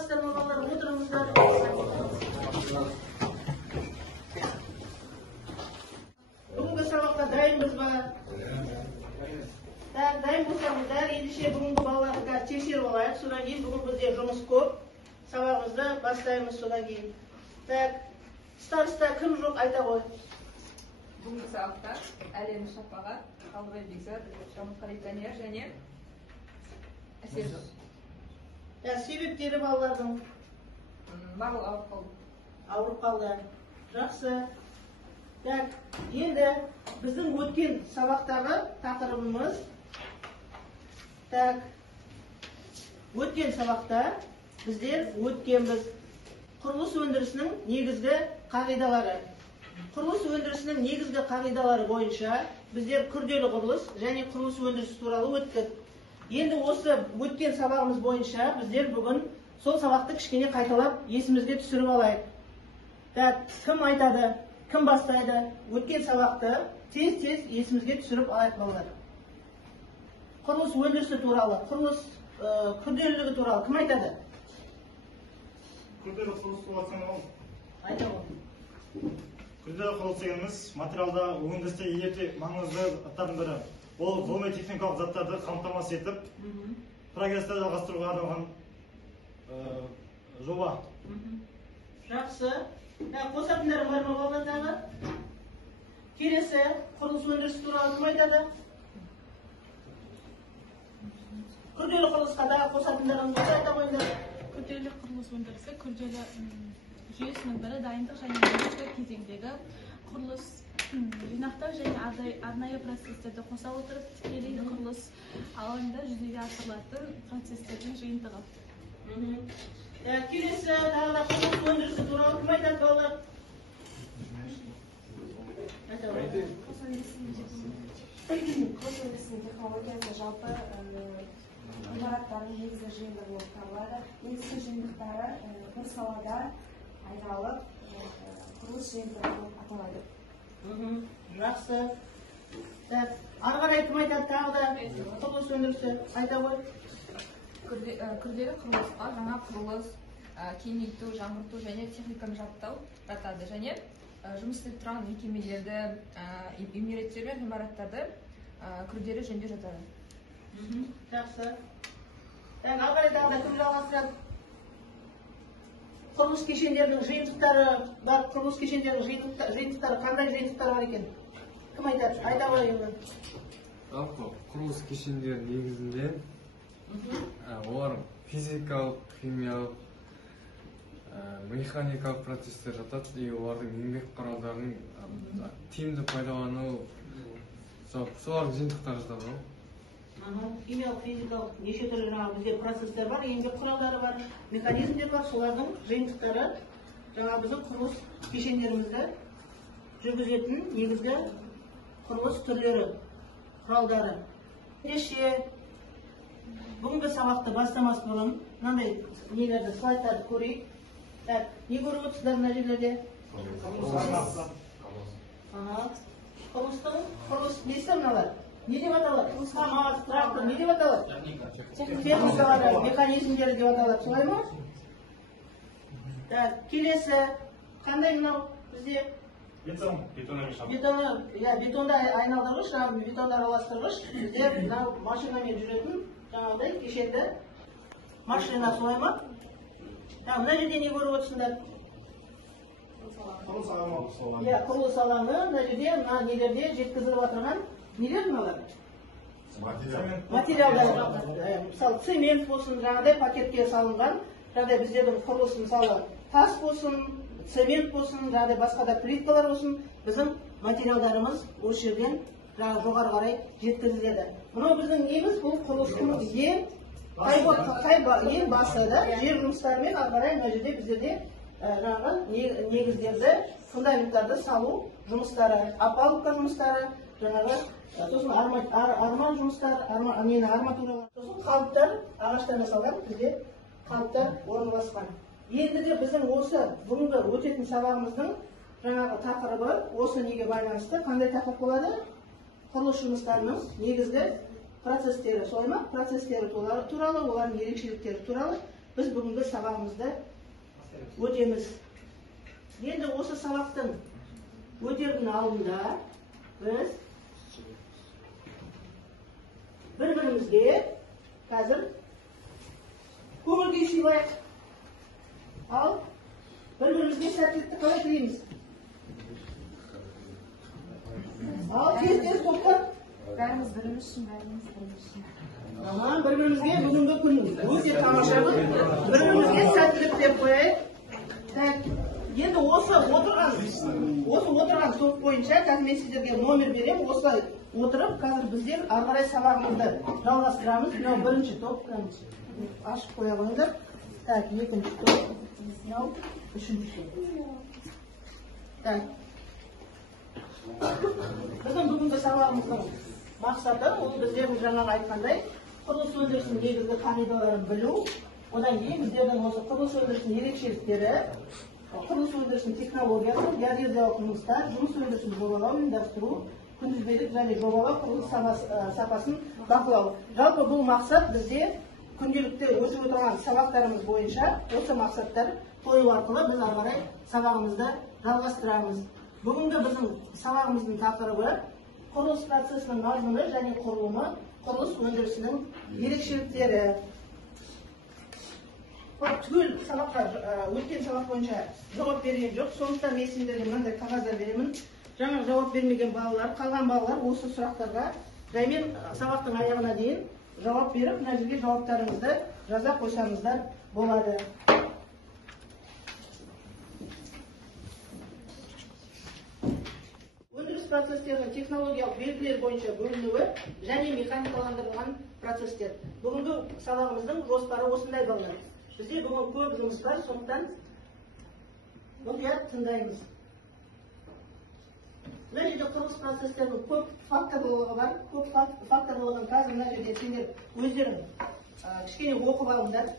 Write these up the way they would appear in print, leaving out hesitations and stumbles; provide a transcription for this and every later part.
саламатсыздар ма балалар? Отырыңыздар. Бүгінгі сабаққа дайынбыз ба? Дайын болсаңыздар, ендеше бүгінгі балаларға тексеріп алайық. Содан кейін бүгін бізде жұмыс көп. Сабағымызды бастаймыз содан кейін. Так, староста кім жоқ айта ғой. Бүгінгі сабақта Әлем Шапағат, Қалдыбай Бекзат, Шамытқали Данияр және Әсел. Себептері балалардың? Барлығы ауырып қалды. Ауырып қалды. Жақсы. Так, енді біздің өткен сабақтағы тақырыбымыз. Так, өткен сабақта біздер өткенбіз құрылыс өндірісінің негізгі қағидалары. Құрылыс өндірісінің негізгі қағидалары бойынша біздер күрделі құрылыс және құрылыс өндірісі туралы өттік. Енді осы өткен сабағымыз бойынша біздер бүгін сол сабақты кішкене қайталап есімізге түсіріп алайық. Так, кім айтады, кім бастайды? Өткен сабақты тез-тез есімізге түсіріп алайық балалар. Құрылыс өндірісі туралы, құрылыс күрделілігі туралы кім айтады? Күрделі құрылыс болатын ол. Айта ғой. Күрделі құрылыс дегеніміз материалда өндірісте ерте маңызды заттардың бірі. Ол ғылыми техникалық заттарды қамтамасыз етіп, прогресті жалғастыруға арналған жоба. Жақсы. Қосатындар бар ма балалардағы? Келесі құрылыс өндірісі туралы кім айтады? Күрделі құрылысқа да қосатындарыңыз бар айта қойыңдар. Күрделі құрылыс өндірісі күрделі жүйесінің бірі дайындық және екінші кезеңдегі құрылыс жинақтау және арнайы процестерді қоса отырып тікелей құрылыс алаңында жүзеге асырылатын процестердің жиынтығы. Келесі тағы да құрылыс өндірісі туралы кім айтады балалар? Құрылыс өндірісінің технологиясы жалпы ғимараттардың негізгі жиынтығы болып табылады. Негізгі жиынтықтары бір салада айналып құрылыс жиынтығы болып аталады. Жақсы. Ары қарай кім айтады тағы да құрылыс өндірісі айта ғой. Күрделі құрылысқа жаңа құрылыс, кеңейту, жаңғырту және техниканы жабдықтау жатады. Және жұмыс істеп тұрған мекемелерді, үймереттер мен ғимараттарды күрделі жөндеу жатады. Жақсы. Ары қарай тағы да кім жалғастырады? Құрылыс кешендерінің жиынтықтары бар. Құрылыс кешендерінің жиынтықтары қандай жиынтықтар бар екен? Кім айтады? Айта ғой енді. Жалпы құрылыс кешендері негізінде олар физикалық, химиялық, механикалық процестер жатады. Олардың еңбек құралдарының тиімді пайдалану, солардың жиынтықтары жатады. Химиялық, физикалық неше түрлі жаңағы бізде процестер бар, еңбек құралдары бар, механизмдер бар, солардың жиынтықтары жаңа біздің құрылыс кешендерімізді жүргізетін негізгі құрылыс түрлері, құралдары. Ендеше бүгінгі сабақты бастамас бұрын мынандай нелерді, слайдтарды көрейік. Не көріп отырсыздар мына жерлерде? Құрылыс несі мыналар? Не деп аталады? КамАЗ, трактор, не деп аталады? Техникалары, механизмдері деп аталады, солай ма? Келесі, қандай мынау бізде? Бетонда айналдырғыш, бетонда араластырғыш, бізде мынау машинамен жүретін жаңағыдай кешенді машина, солай ма? Мына жерде не көріп отырсыңдар? Құрылыс алаңы, мына жерде, мына нелерде жеткізіліп отырған нелер мыналар? Материалдар. Мысалы, цемент болсын, жаңағыдай пакетке салынған, жаңағыдай біздердің құрылыс, мысалы, тас болсын, цемент болсын, жаңағыдай басқа да плиткалар болсын, біздің материалдарымыз осы жерден жоғары қарай жеткізіледі. Мынау біздің неміз, бұл құрылыстың ең басы да, жер жұмыстарымен ары қарай мына жерде біздерде жаңағы негіздерді, фундаменттарды салу жұмыстары, опалубка жұмыстары, жаңағы сосын арман жұмыстар, арматуралар, сосын қалыптар, ағаштан жасалған бізде қалыптар орналасқан. Енді де біздің осы бүгінгі өтетін сабағымыздың жаңағы тақырыбы осы неге байланысты, қандай тақырып болады? Құрылыс жұмыстарының негізгі процестері, солай ма? Процестері туралы, олардың ерекшеліктері туралы біз бүгінгі сабағымызды өтеміз. Енді осы сабақтың өтердің алдында біз бір-бірімізге қазір көңіл күй сыйлайық. Ал бір-бірімізге сәттілікті қалай тілейміз? Ал тез-тез тоқтап. Бәріміз біріміз үшін, бәріміз біріміз үшін. Bir-birimizге бүгінгі күн өте тамаша күн. Bir-birimizге сәттілік деп қояйық. Енді осы отырған топ бойынша қазір мен сіздерге номер беремін. Осылай отырып, қазір біздер ары қарай сабағымызды жалғастырамыз. Мынау бірінші топ, ашып қоя қойыңдар. Екінші топ, мынау үшінші топ. Біздің бүгінгі сабағымыздың мақсаты ол біздердің жаңағы айтқандай құрылыс өндірісінің негізгі қағидаларын білу. Одан кейін біздердің осы құрылыс өндірісінің ерекшеліктері, құрылыс өндірісінің технологиясы, геодезиялық жұмыстар, жұмыс өндірісін жобалау, ұйымдастыру, күнтізбелік және жобалау, құрылыс сапасын бақылау. Жалпы бұл мақсат бізде күнделікті өтіп отырған сабақтарымыз бойынша осы мақсаттар қою арқылы біз ары қарай сабағымызды жалғастырамыз. Бүгінгі біздің сабағымыздың тақырыбы құрылыс процесінің мазмұны және құрылымы, құрылыс өндірісінің ерекшеліктері. Түгел сабаққа өткен сабақ бойынша жауап берген жоқ. Сондықтан мен сендерге мынандай қағаздар беремін. Жаңа жауап бермеген балалар, қалған балалар осы сұрақтарға жаймен сабақтың аяғына дейін жауап беріп, мына жерге жауаптарыңызды жаза қойсаңыздар болады. Процестердің технологиялық белгілер бойынша бөлінуі және механикаландырылған процестер. Бүгінгі сабағымыздың жоспары осындай балалар. Бізде бүгін көп жұмыс бар, сондықтан мұқият тыңдаймыз. Мына жерде құрылыс процестерінің көп факторлығы бар. Көп факторлығын қазір мына жерде сендер өздерің кішкене оқып алыңдар.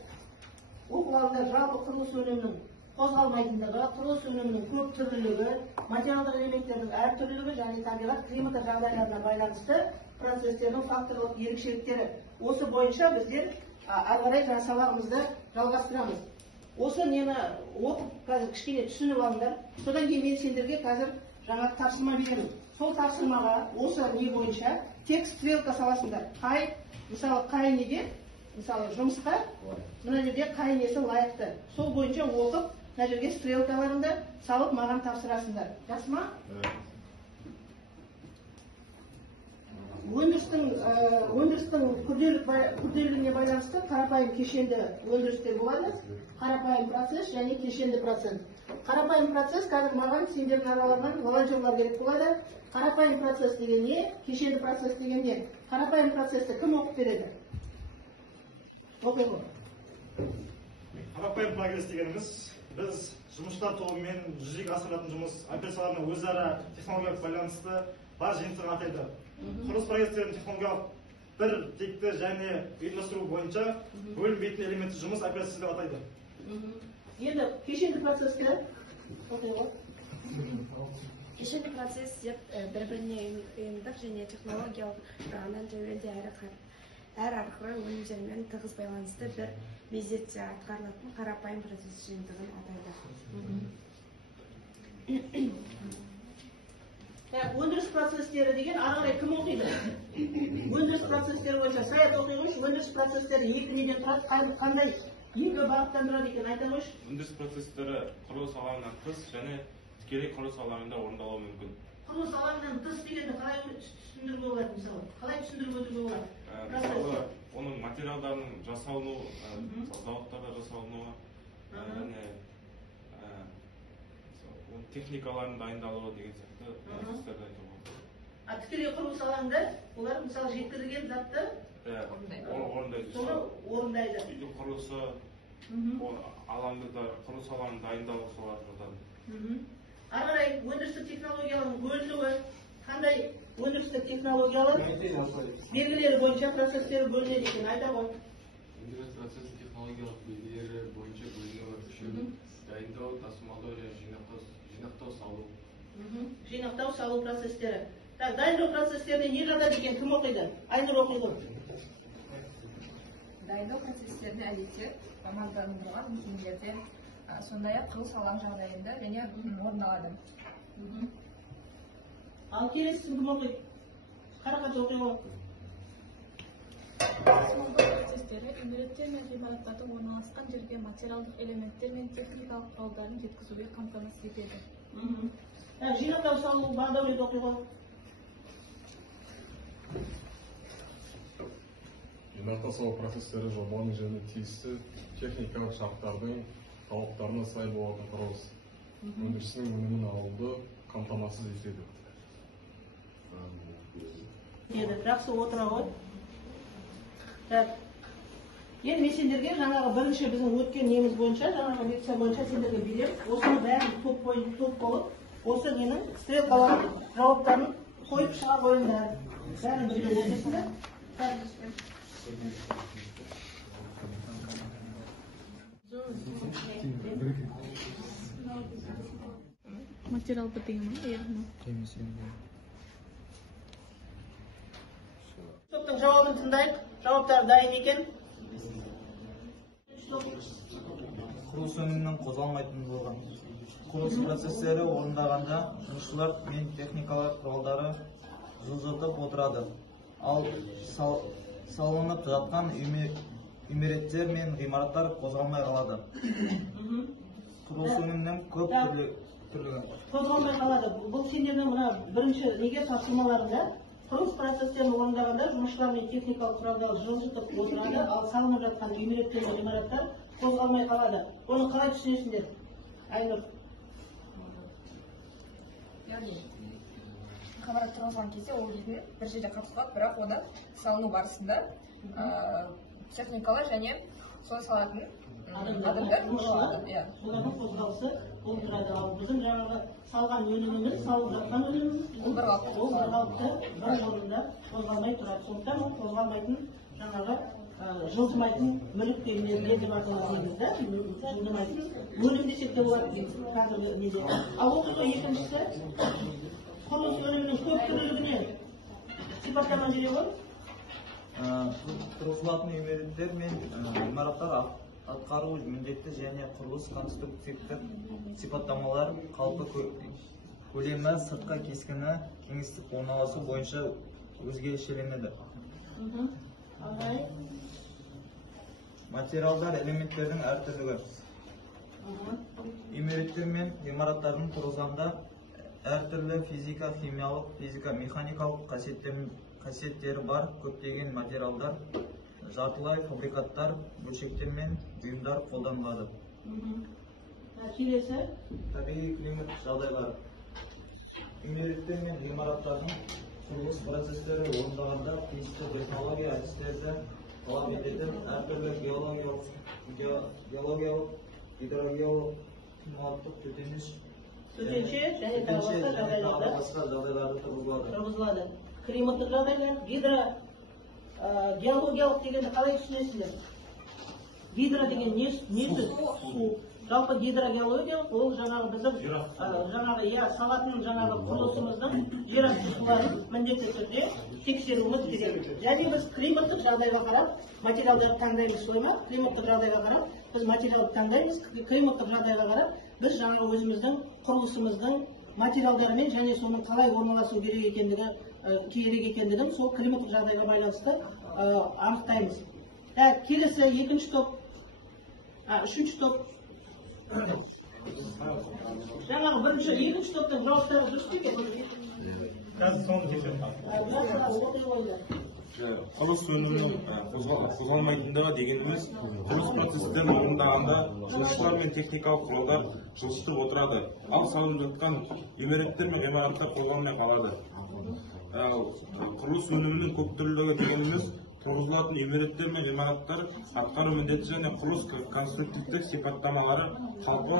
Жалпы құрылыс өнімінің қозғалмайтындығы, құрылыс өнімінің көп түрлілігі, материалдық элементтердің әртүрлілігі және табиғат климаты жағдайларына байланысты процестердің факторлық ерекшеліктері. Осы бойынша біздер ары қарай сабағымызды жалғастырамыз. Осы нені оқып, қазір кішкене түсініп алыңдар. Содан кейін мен сендерге қазір жаңа тапсырма беремін. Сол тапсырмаға осы не бойынша тек стрелка саласыңдар. Мысалы қай неге, мысалы жұмысқа мына жерде қай несі лайықты. Сол бойынша оқып, мына жерге стрелкаларыңды салып маған тапсырасыңдар. Жақсы ма? Өндірістің күрделілігіне байланысты қарапайым кешенді өндірістер болады. Қарапайым процесс және кешенді процесс. Қарапайым процесс қазір маған сендердің араларынан волонтерлар керек болады. Қарапайым процесс деген не? Кешенді процесс деген не? Қарапайым процессті кім оқып береді? Оқиғы. Қарапайым прогресс дегеніміз біз жұмыстар тобымен жүзеге асырылатын жұмыс операцияларына өзара технологиялық байланысты бар жиынтығын атайды. Құрылыс прогресстерінің технологиялық бір текті және ұйымдастыру бойынша бөлінбейтін элементті жұмыс операциясы деп атайды. Енді кешенді процессті оқиғы. Кешенді процесс деп бір-біріне ұйымдық және технологиялық жағынан тәуелді әр арқылы өнімдермен тығыз байланысты бір мезетте атқарылатын қарапайым процесс жиынтығын атайды. Өндіріс процестері деген ары қарай кім оқиды? Өндіріс процестері бойынша Саят оқи қойшы. Өндіріс процестері екі неден тұрады, қандай екі бағыттан тұрады екен айта қойшы. Өндіріс процестері құрылыс алаңынан тыс және тікелей құрылыс алаңында орындалуы мүмкін. Құрылыс алаңынан тыс дегенді қалай түсіндіруге болады мысалы? Қалай түсіндіріп өтуге болады? Мысалы, оның материалдарының жасалынуы, зауыттарда жасалынуы, және техникалардың дайындалуы деген сияқты процестерді айтуға болады. Тікелей құрылыс алаңында олар мысалы жеткізілген затты орындайды. Соны орындайды. Үйдің құрылысы, құрылыс алаңын дайындалу солар жатады. Ары қарай өндірістік технологиялардың бөлінуі қандай өндірістік технологиялар белгілері бойынша процестері бөлінеді екен айта ғой. Өндіріс процесінің технологиялық белгілері бойынша бөлінуі үшін дайындау, тасымалдау және жинақтау салу. Жинақтау салу процестері. Дайындау процестеріне не жатады екен кім оқиды? Айнұр оқиды. дайындау процестеріне әдетте мамандандырылған мекемелерде, сондай-ақ құрылыс алаңы жағдайында және орын алады. Ал келесісін кім оқиды? Қарақат оқиды. Тасымалдау процестері имараттар мен ғимараттардың орналасқан жерге материалдық элементтер мен техникалық құралдарын жеткізуге қамтамасыз етеді. Жинақтау салу Бағдәулет оқиды. Жинақтау салу процестері жобаның және тиісті техникалық шарттардың талаптарына сай болатын құрылыс өндірісінің өнімін алуды қамтамасыз етеді. Жақсы отыра ғой. Енді мен сендерге жаңағы бірінші біздің өткен неміз бойынша, жаңағы лекция бойынша сендерге берем. Осының бәрін топ болып, осы менің стрелкаларын, жауаптарын қойып шыға қойыңдар. Бәрін бірге өтесіңдер. Материал бітігімі? Топтың жауабын тыңдайық. Жауаптар дайын екен. Құрылыс өнімінің қозғалмайтын болған. Құрылыс процестері орындағанда жұмысшылар мен техникалар құралдары жылжытып отырады. Ал салынып жатқан үймереттер мен ғимараттар қозғалмай қалады. Құрылыс өнімінің көп түрлігі. Қозғалмай қалады. Бұл сендердің мына бірінші неге тапсырмаларында құрылыс процестерін орындағанда жұмысшылар мен техникалық құралдар жылжытып отырады, ал салынып жатқан үймереттер мен ғимараттар қозғалмай қалады. Оны қалай түсінесіңдер? Айнұр. Яғни ғимарат тұрғызған кезде ол дейтін бір жерде қатыспақ, бірақ оны салыну барысында техникалар және сол салатын адамдар олардың қозғалысы болып тұрады. Ал біздің жаңағы салған өніміміз, салып жатқан өніміміз ол бір қалыпты бір орында қозғалмай тұрады. Сондықтан ол қозғалмайтын жаңағы жылжымайтын мүлік не деп аталады да, жылжымайтын өнім десек те болады қазіргі неде. Ал осы екіншісі құрылыс өнімінің көп түрлілігіне сипаттама бере ғой. Тұрғызылатын үймереттер мен ғимараттар атқару міндетті және құрылыс конструктивтік сипаттамалар қалпы көлемі, сыртқы кескіні, кеңістік орналасу бойынша өзгешеленеді. Материалдар элементтердің әртүрлігі. Үймереттер мен ғимараттардың тұрғызғанда әртүрлі физика, химиялық, физика, механикалық қасиеттері бар көптеген материалдар, жартылай фабрикаттар, бөлшектер мен бұйымдар қолданылады. Келесі табиғи климат жағдайлары. Үймереттер мен ғимараттардың құрылыс процестері орындағанда тиісті технология әдістерді талап ететін әртүрлі геологиялық, гидрогеологиялық, климаттық төтенше және тағы басқа жағдайларды тұрғызылады. Климаттық жағдайлар, геологиялық дегенді қалай түсінесіңдер? Гидро деген несі? Су. Жалпы гидрогеологиялық ол жаңағы біздің салатын жаңағы құрылысымыздың жерасты суларын міндетті түрде тексеруіміз керек. Және біз климаттық жағдайға қарап материалдарды таңдаймыз, солай ма? Климаттық жағдайға қарап біз материалды таңдаймыз, климаттық жағдайға қарап біз жаңағы өзіміздің құрылысымыздың материалдарымен және соның қалай орналасу керек екендігін сол климаттық жағдайға байланысты анықтаймыз. Келесі екінші топ, үшінші топ. Жаңағы бірінші, екінші топтың жауаптары дұрыс па екен? Қазір соны тексеріп құрылыс өнімінің қозғалмайтындығы дегеніміз құрылыс процестерін орындағанда жұмысшылар мен техникалық құралдар жылжытып отырады, ал салынып жатқан үймереттер мен ғимараттар қозғалмай қалады. Құрылыс өнімінің көп түрлілігі дегеніміз тұрғызылатын үймереттер мен ғимараттар атқару міндеті және құрылыс конструктивтік сипаттамалары қалпы,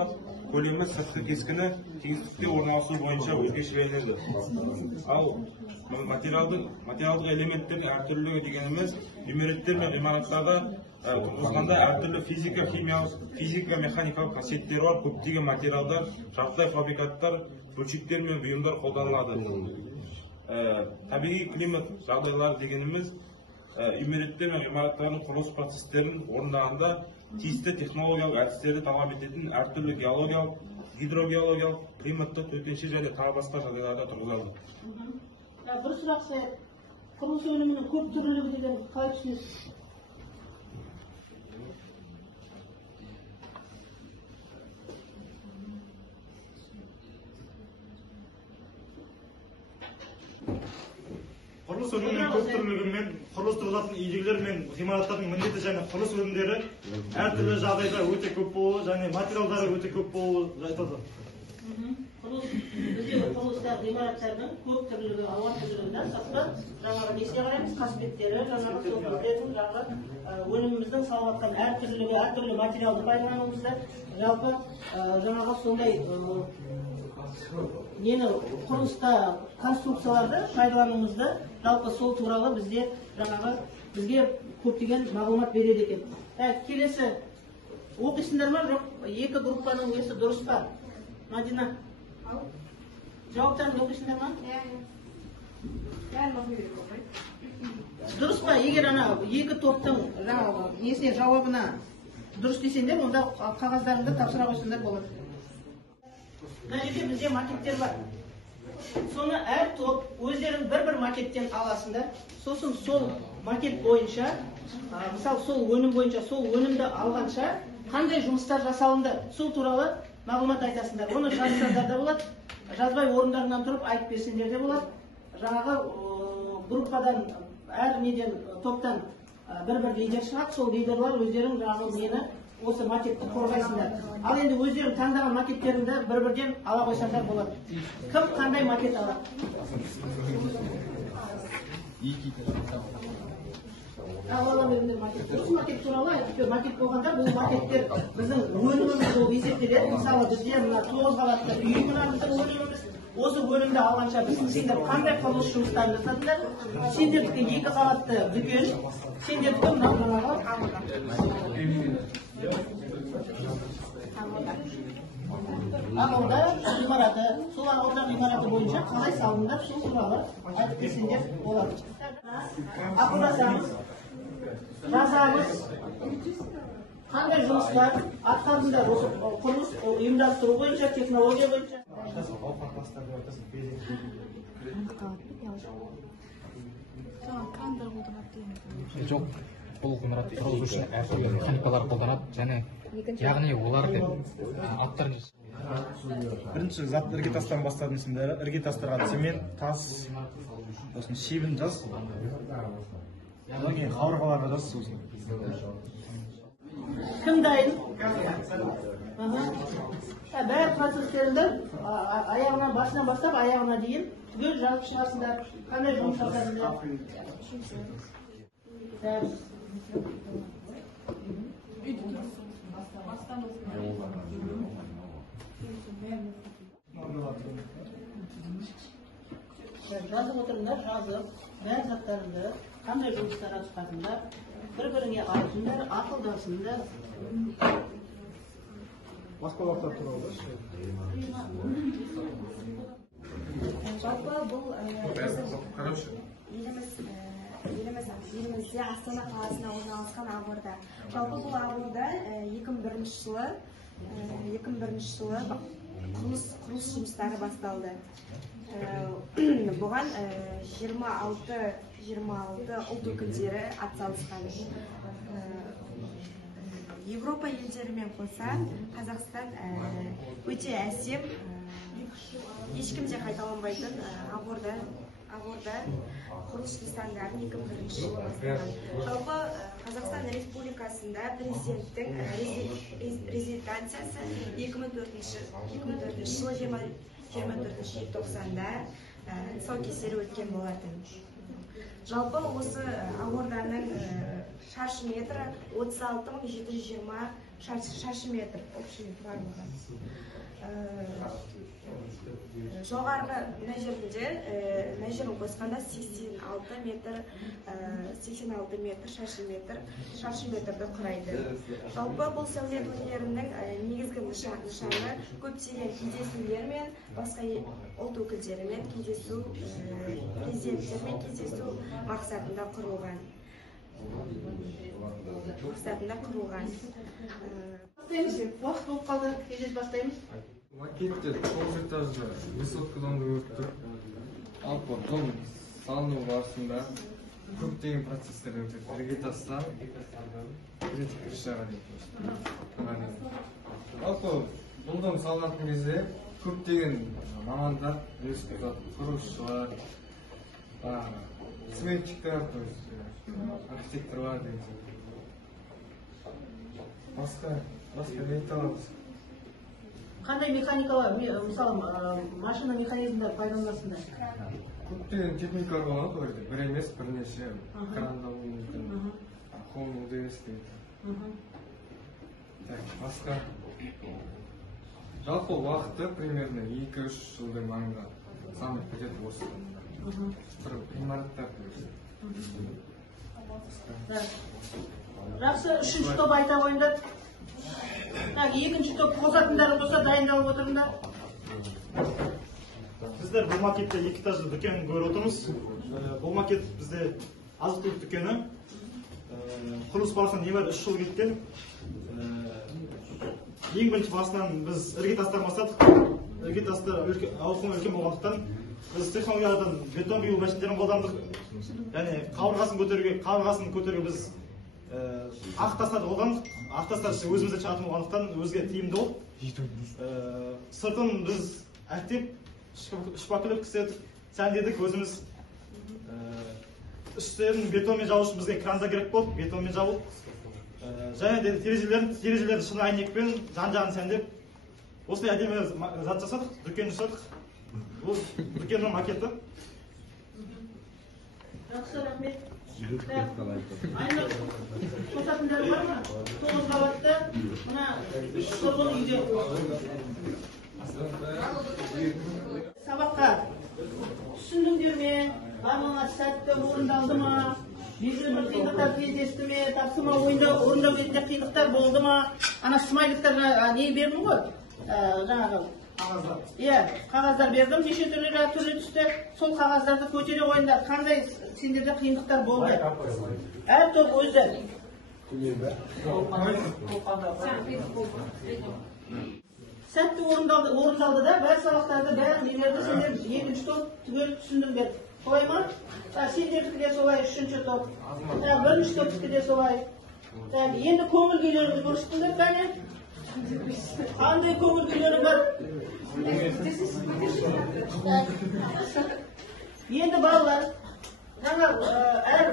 көлемі, сыртқы кескіні, кеңістікте орналасу бойынша өзгешеленеді. Ал материалдық элементтердің әртүрлілігі дегеніміз үймереттер мен ғимараттарда тұрғызғанда әртүрлі физика, механикалық қасиеттері бар көптеген материалдар, жартылай фабрикаттар, бөлшектер мен бұйымдар қолданылады. Табиғи климат жағдайлары дегеніміз үймереттер мен ғимараттардың құрылыс процестерін орындағанда тиісті технологиялық әдістерді талап ететін әртүрлі геологиялық, гидрогеологиялық, климаттық, төтенше және тағы басқа жағдайларда тұрғызады. Бір сұрақ сұрайық. Құрылыс өнімінің көп түрлілігі деген қалай түсінесіз? Құрылыс өнімінің көп түрлілігімен құрылыс тұрғызатын үйдегілер мен ғимараттардың міндеті және құрылыс өнімдері әртүрлі жағдайда өте көп болуы және материалдары өте көп болуы айтады. Біздегі құрылыстар ғимараттардың көп түрлілігі, алуан түрлілігінен сыртқы жаңағы несіне қараймыз, қасбеттері, жаңағы сол біздің жаңағы өніміміздің салынған әртүрлі материалды пайдалануымызда, жалпы жаңағы сондай нені құрылыста конструкцияларды пайдалануымызда жалпы сол туралы бізге көптеген мағлұмат береді екен. Келесі оқисыңдар ма, жоқ, екі группаның несі дұрыс па? Мадина, жауаптарын оқисыңдар ма? Дұрыс па? Егер ана екі топтың несіне жауабына дұрыс десеңдер, онда қағаздарыңды тапсыра қойсаңдар болады. Мына жерде бізде макеттер бар. Соны әр топ өздерің бір макеттен аласыңдар. Сосын сол макет бойынша, мысалы сол өнім бойынша, сол өнімді алғанша қандай жұмыстар жасалынды, сол туралы мағлұмат айтасыңдар. Оны жазсаңдар да болады, жазбай орындарынан тұрып айтып берсеңдер де болады. Жаңағы группадан, әр неден, топтан бір лидер шығады, сол лидерлар өздерің жаңағы нені осы макетті қорғайсыңдар. Ал енді өздерің таңдаған макеттеріңді бір-бірден ала қойсаңдар болады. Кім қандай макет алады? Ала беріңдер макет. Осы макет туралы айтып, макет болғанда бұл макеттер біздің өніміміз болып есептеледі. Мысалы бізде мына 9 қабатты үй мынамыздың өніміміз. Осы өнімді алғанша сендер қандай құрылыс жұмыстарын жасадыңдар? Сендердікі 2 қабатты дүкен, сендердікі мынау Ағылда ғимараты, сол Ағылда ғимараты бойынша қалай салындар, сол туралы айтып берсеңдер болады. Ақылдасамыз, жазамыз, қандай жұмыстар атқардыңдар осы құрылыс ұйымдастыру бойынша, технология бойынша. Жоқ, бұл ғимаратты тұрғызу үшін әртүрлі механикалар қолданады және яғни олар деп аттарын Бірінші затты іргетастан бастадым сендер. Іргетастарға цемент, тас, сосын шебін жаз. Одан кейін қабырғаларға жаз сосын. Кім дайын? Бәрі процесстерді аяғынан басынан бастап аяғына дейін түгел жазып шығасыңдар. Қандай жұмыс жасадыңдар? Жазып отырыңдар, жазып, бәр заттарыңды, қандай жұмыстар атқардыңдар, бір-біріңе айтыңдар, ақылдасыңдар. Басқа уақыттар туралы жалпы бұл елімізде Астана қаласына орналасқан Ақорда. Жалпы бұл Ақорда 2001 жылы құрылыс жұмыстары басталды. Бұған 26 ұлт өкілдері атсалысқан. Европа елдерімен қоса Қазақстан өте әсем, ешкімде қайталанбайтын Ақорда құрылыс нысандарын 2001 жылы бастаған. Жалпы Қазақстан Республикасында президенттің резиденциясы 2004 жылы 24 желтоқсанда тұсаукесері өткен болатын. Жалпы осы Ақорданың шаршы метрі 36.720 шаршы метр общий барлығы. Жоғарғы мына жерін қосқанда 86 метр шаршы метрді құрайды. Жалпы бұл сәулет өнерінің негізгі нышаны көптеген кездесулер мен басқа ұлт өкілдерімен кездесу, президенттермен кездесу мақсатында құрылған. мақсатында құрылған. Бастаймыз. Уақыт болып қалды. Кезек бастаймыз. Макетте 9 этажды высоткадан өттік. Алпы дом салыну барысында көптеген процесстер өтеді. Іргетастан крышаға дейін. Алпы бұл дом салынатын кезде көптеген мамандар, құрылысшылар, сметчиктер, архитекторлар деген сияқты. Басқа не айта аламыз? Қандай механикалар, мысалы, машина механизмдер пайдаланасыңдар? Көптеген техникалар болады ол жерде. Бір емес, бірнеше кранда болуы мүмкін. Холм УДС дейді. Басқа жалпы уақыты примерно 2-3 жылдың маңында салынып кетеді осы. Бір ғимараттар көрсетеді. Жақсы, үшінші топ айта қойыңдар. Екінші топ қосатындар болса дайындалып отырыңдар. Біздер бұл макетте 2 этажды дүкен көріп отырмыз. Бұл макет бізде азық-түлік дүкені. Құрылыс барысында небәрі 3 жыл кеткен. Ең бірінші басынан біз іргетастар бастадық. Іргетастар ауқымы үлкен болғандықтан біз технологиялардан бетон құю мәшіндерін қолдандық. Яғни қабырғасын көтеруге біз ақ тастарды қолдандық. Ақ тастар өзімізде шығатын болғандықтан өзге тиімді болды. Сыртын біз әктеп, шпаклев кістедік, сәндедік өзіміз. Үстерін бетонмен жабу үшін бізге кранда керек болды, бетонмен жабу. Және де терезелерді шыны әйнекпен жан-жағын сәндеп, осылай әдемі зат жасадық, дүкен жасадық. Бұл дүкеннің макеті. Жақсы, рахмет. Айнұр, қосатындар бар ма? 9 қабатты, мына тұрғын үйде. Сабаққа түсіндіңдер ме? Барлығына сәтті орындалды ма? Белгілі бір қиындықтар кездесті ме? Тапсырма орындау кезінде қиындықтар болды ма? Ана смайликтарға не бердім ғой? Жаңағы қағаздар бердім, неше түрлі түсті. Сол қағаздарды көтере қойыңдар. Қандай сендерде қиындықтар болды? Әр топ өзі. Сәтті орындалды да, бәр сабақтарды, бәр нелерді сендер екінші топ түгел түсіндіңдер. Солай ма? Сендердікі де солай, үшінші топ. Бірінші топтікі де солай. Енді көңіл күйлеріңді көрсетіңдер, кәне? Қандай көңіл күйлері бар? Енді балалар, әр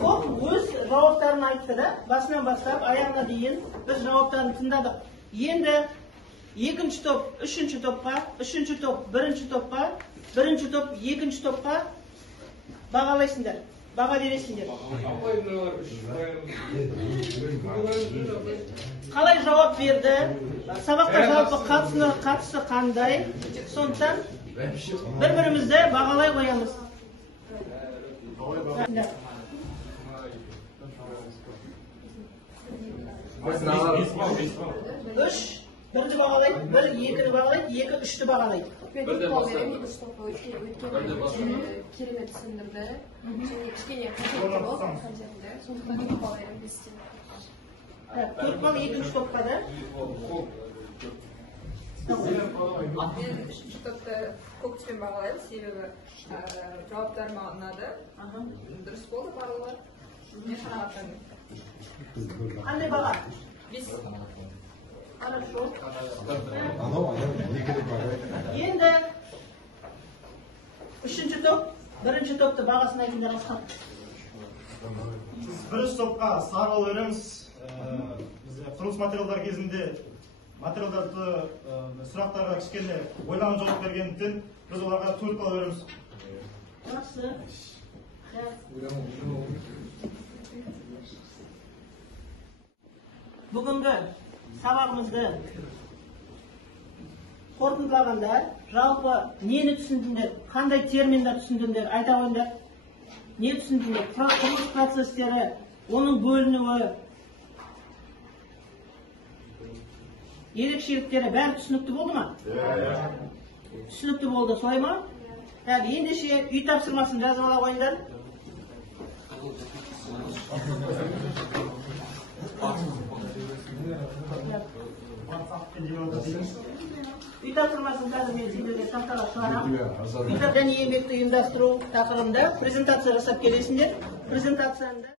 топ өз жауаптарын айтты да, басынан бастап, аяғына дейін біз жауаптарын тыңдадық. Енді екінші топ, үшінші топқа, үшінші топ, бірінші топқа, бірінші топ, екінші топқа бағалайсыңдар, баға бересіңдер. Қалай жауап берді, сабаққа жалпы қатысы қандай, сондықтан бір-бірімізді бағалай қоямыз. Үш, бірді бағалайды, бір екіні бағалайды, екі үшті бағалайды. Бірді керемет түсіндірді, және кішкене қажетті болды концертінде, сондықтан 2 бал беремін 5-тен. 4 бал екінші топқа да? Мен үшінші топты көк түспен бағалаймын, себебі жауаптар маған ұнады. Дұрыс болды барлығы. Мен қанағаттандым. Қандай баға? 5. Хорошо. Енді үшінші топ, бірінші топты бағасын айтыңдар Асхан. Бірінші топқа сары бал береміз. Құрылыс материалдар кезінде материалдарды сұрақтарға кішкене ойланып жауап бергендіктен біз оларға 4 бал береміз. Жақсы. Бүгінгі сабағымызды қорытындылағанда жалпы нені түсіндіңдер, қандай терминдер түсіндіңдер, айта қойыңдар. Не түсіндіңдер? Құрылыс процестері, оның бөлінуі, ерекшеліктері бәрі түсінікті болды ма? Түсінікті болды, солай ма? Ендеше үй тапсырмасын жазып ала қойыңдар. Үй тапсырмасын қазір мен сендерге тақтаға шығарамын. Үй және еңбекті ұйымдастыру тақырыбында презентация жасап келесіңдер. Презентацияңда